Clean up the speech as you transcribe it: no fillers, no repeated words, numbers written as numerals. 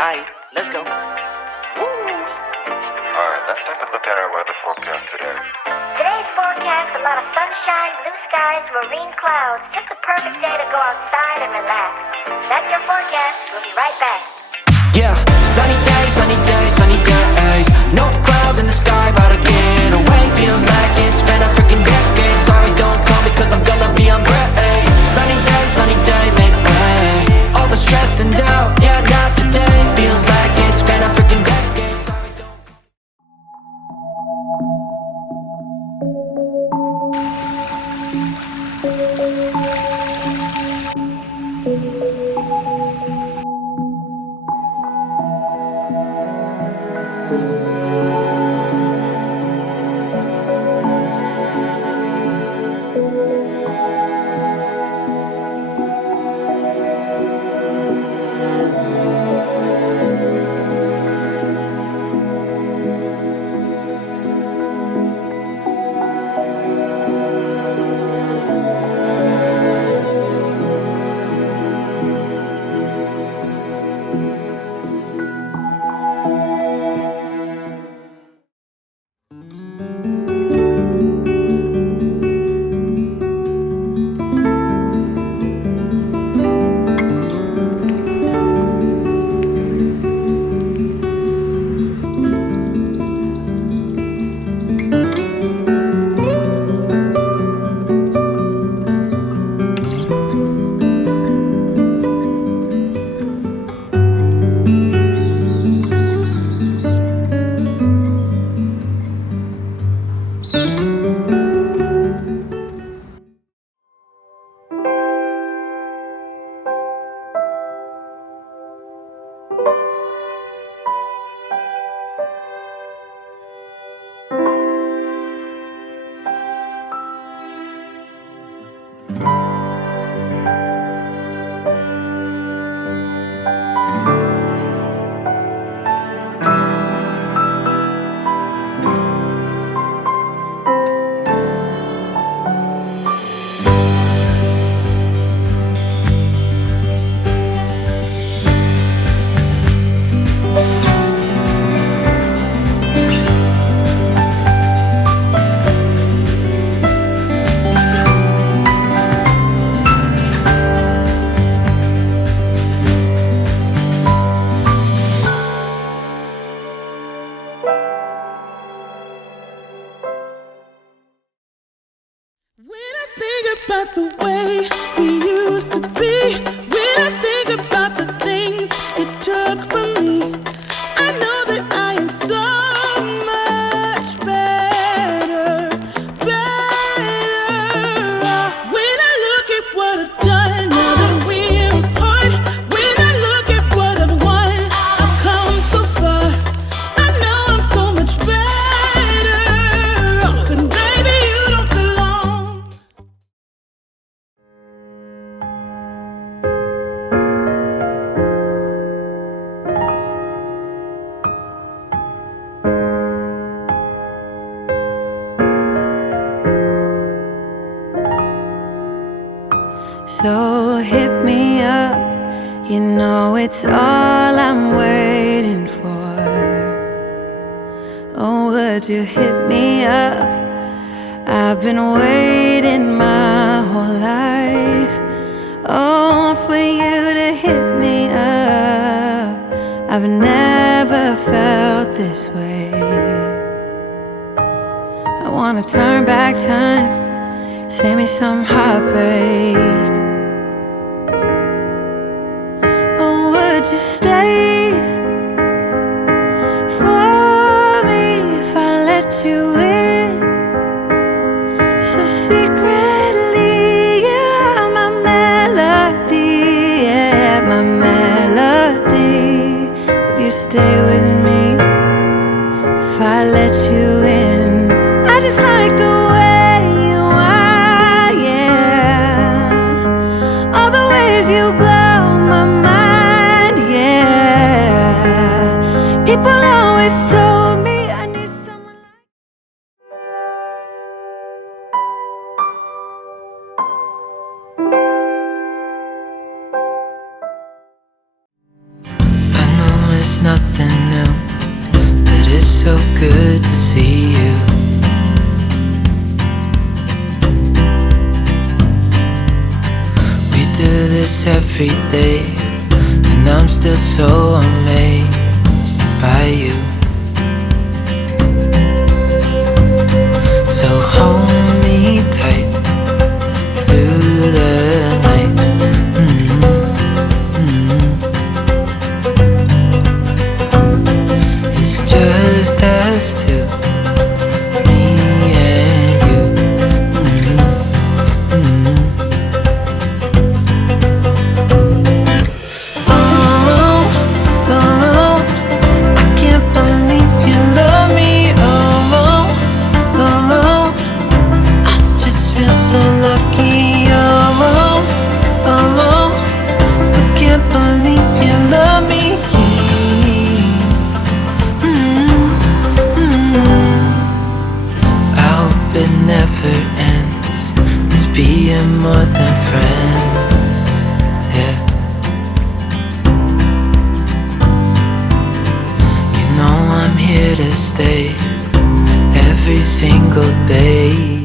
Alright, let's go. Alright, let's take a look at our weather forecast today. Today's forecast, a lot of sunshine, blue skies, marine clouds. Just a perfect day to go outside and relax. That's your forecast. We'll be right back. Yeah, sunny days, sunny days, sunny days. No clouds in the sky, about to get away. Feels like it's been a freaking decade. Sorry, don't call me cause I'm gonna be on break. Sunny day, make way. All the stress and doubt, yeah, not today. Feels like it's been a freaking decade. Sorry, don't about the way we used to be. When I think about the things it took from me, I know that I am so much better, better. When I look at what I've done, now that we're apart, when I look at what I've won, I've come so far. I know I'm so much better off, and baby, you don't belong. So hit me up, you know it's all I'm waiting for. Oh, would you hit me up? I've been waiting my whole life, oh, for you to hit me up. I've never felt this way. I wanna turn back time, save me some heartbreak. Oh, would you stay for me if I let you in? So secretly, yeah, my melody, yeah, my melody. Would you stay with me if I let you in? I just like the way you are, yeah. All the ways you blow my mind, yeah. People always told me I need someone like I know it's nothing new, but it's so good to see you. We do this every day, and I'm still so amazed by you. So hold me tight through the night. It's just us two, me and you. Oh, oh, I can't believe you love me. Oh, oh, I just feel so lucky. Oh, oh, still can't believe you love me. I hope it never ends, this being more than friends, yeah. You know I'm here to stay every single day.